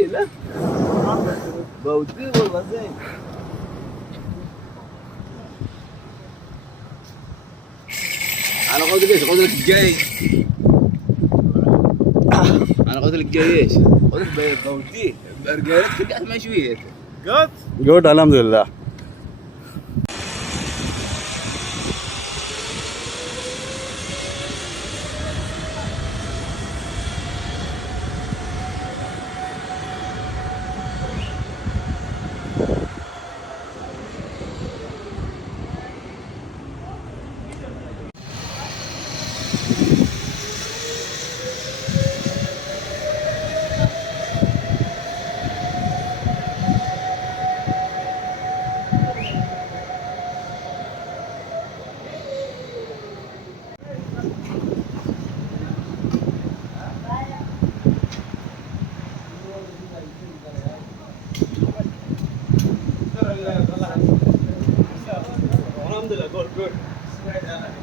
بودي لا بودي والله زين. انا قلت لك ايش؟ قلت لك جاي. انا قلت لك جاي ايش؟ قلت لك بودي رجالتك قاعد ما شويه. Good. Good, alhamdulillah. Alhamdulillah, good.